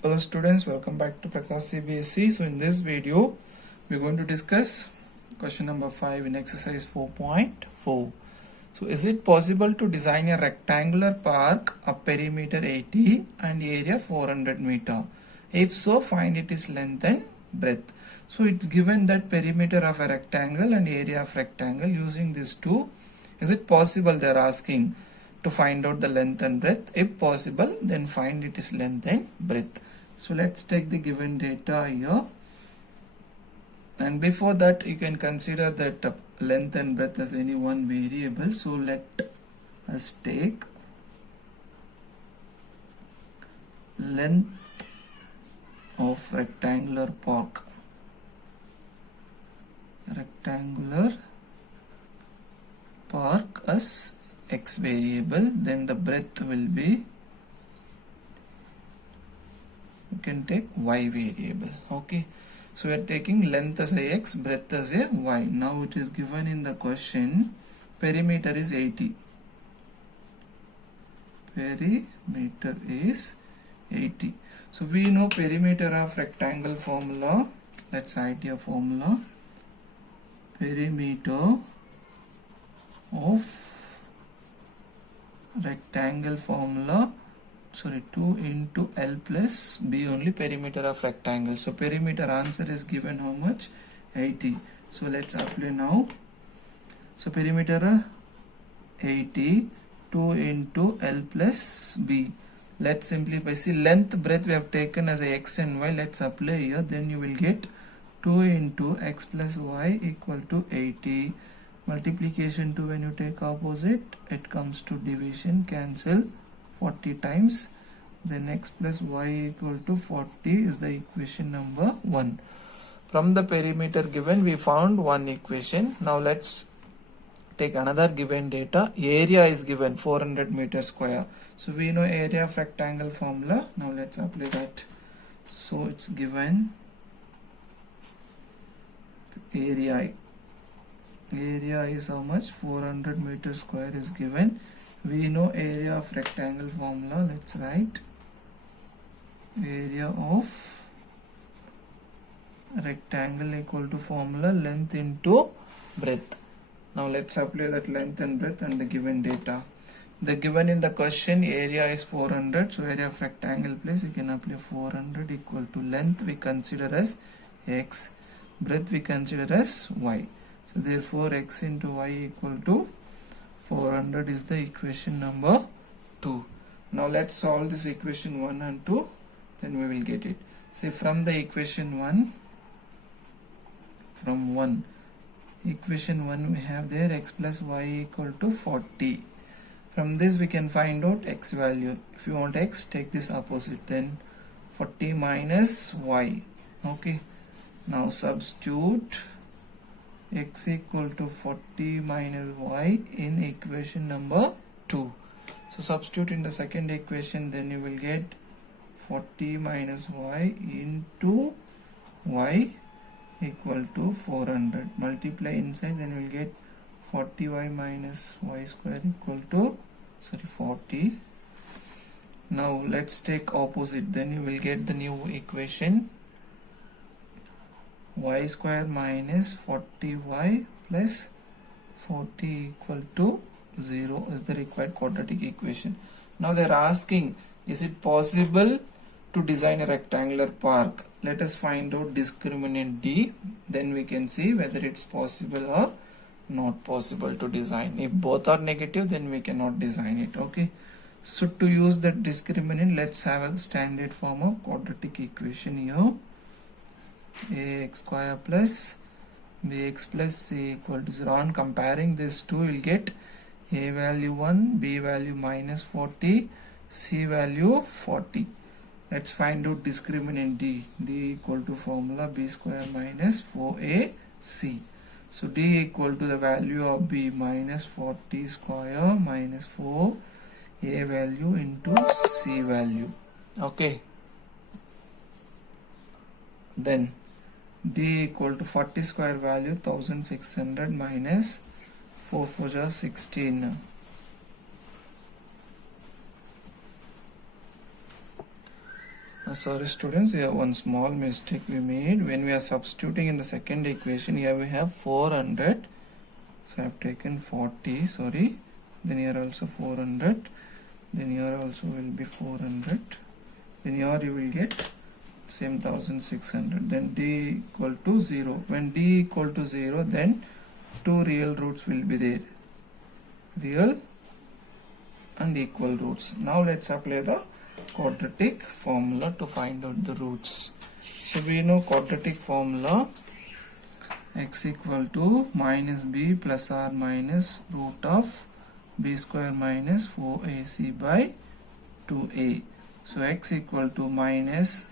Hello students, welcome back to Prakash CBSE. So in this video, we're going to discuss question number 5 in exercise 4.4. So is it possible to design a rectangular park of perimeter 80 and area 400 meter? If so, find its length and breadth. So it's given that perimeter of a rectangle and area of rectangle using these two. Is it possible, they're asking, to find out the length and breadth? If possible, then find its length and breadth. So let's take the given data here, and before that you can consider that length and breadth as any one variable. So let us take length of rectangular park as x variable, then the breadth will be, you can take y variable. Okay, so we are taking length as a x, breadth as a y. Now it is given in the question, perimeter is 80. Perimeter is 80. So we know perimeter of rectangle formula. Let's write your formula. Perimeter of rectangle formula, 2 into L plus B, only perimeter of rectangle. So perimeter answer is given how much? 80. So let's apply now. So perimeter 80, 2 into L plus B. Let's simplify. See, length, breadth we have taken as a x and y. Let's apply here. Then you will get 2 into x plus y equal to 80. Multiplication 2, when you take opposite, it comes to division, cancel 40 times. Then x plus y equal to 40 is the equation number 1. From the perimeter given, we found one equation. Now let's take another given data. Area is given 400 meter square. So we know area of rectangle formula. Now let's apply that. So it's given area is how much? 400 meter square is given. We know area of rectangle formula. Let's write area of rectangle equal to formula length into breadth. Now let's apply that length and breadth and the given data. The given in the question, area is 400. So area of rectangle place, you can apply 400 equal to length we consider as x, breadth we consider as y. So therefore x into y equal to 400 is the equation number 2. Now let's solve this equation 1 and 2, then we will get it. See, from the equation 1, equation 1 we have there x plus y equal to 40. From this we can find out x value. If you want x, take this opposite, then 40 minus y. Okay, now substitute x equal to 40 minus y in equation number 2. So substitute in the second equation, then you will get 40 minus y into y equal to 400. Multiply inside, then you will get 40y minus y square equal to 40. Now let's take opposite, then you will get the new equation, y square minus 40y plus 40 equal to 0 is the required quadratic equation. Now they are asking, is it possible to design a rectangular park? Let us find out discriminant D, then we can see whether it's possible or not possible to design. If both are negative, then we cannot design it. Okay, so to use that discriminant, let's have a standard form of quadratic equation here. Ax square plus bx plus c equal to 0. On comparing these two, you will get a value 1, b value minus 40, c value 40. Let's find out discriminant D. D equal to formula b square minus 4ac. So D equal to the value of b minus 40 square minus 4 a value into c value. Okay, then D equal to 40 square value 1600 minus 4 4 is 16. Sorry students, here one small mistake we made. When we are substituting in the second equation, here we have 400. So I have taken 40, sorry. Then here also 400. Then here also will be 400. Then here you will get same 1600. Then d equal to 0. When d equal to 0, then two real roots will be there. Real and equal roots. Now let's apply the quadratic formula to find out the roots. So we know quadratic formula, x equal to minus b plus or minus root of b square minus 4ac by 2a. So x equal to minus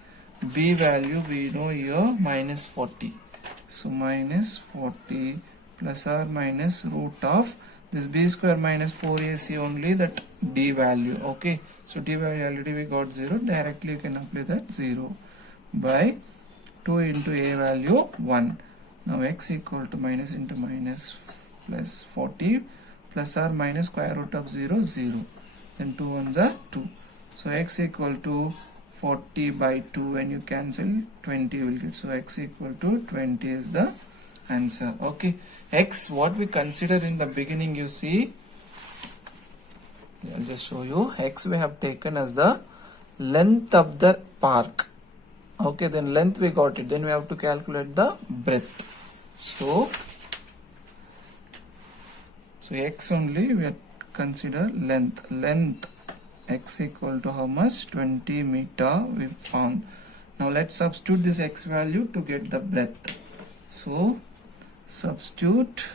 b value we know here minus 40. So minus 40 plus or minus root of this b square minus 4ac only, that d value. Okay, so d value already we got 0, directly you can apply that 0 by 2 into a value 1. Now x equal to minus into minus plus 40 plus or minus square root of 0, 0. Then 2 ones are 2. So x equal to 40 by 2, when you cancel 20 you will get. So x equal to 20 is the answer. Okay, x what we consider in the beginning, you see, I'll just show you. X we have taken as the length of the park. Okay, then length we got it, then we have to calculate the breadth. So x only we have consider length. X equal to how much? 20 meter we found. Now let's substitute this x value to get the breadth. So substitute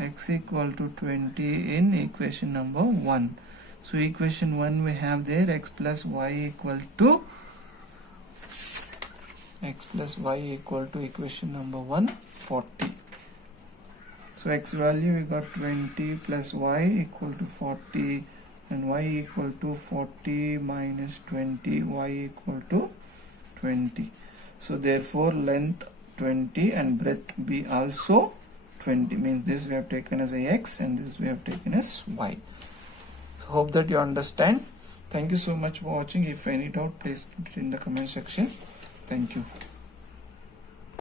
x equal to 20 in equation number 1. So equation 1 we have there x plus y equal to equation number 1, 40. So x value we got 20 plus y equal to 40, and y equal to 40 minus 20, y equal to 20. So therefore length 20 and breadth be also 20, means this we have taken as a x and this we have taken as y. So hope that you understand. Thank you so much for watching. If any doubt, please put it in the comment section. Thank you.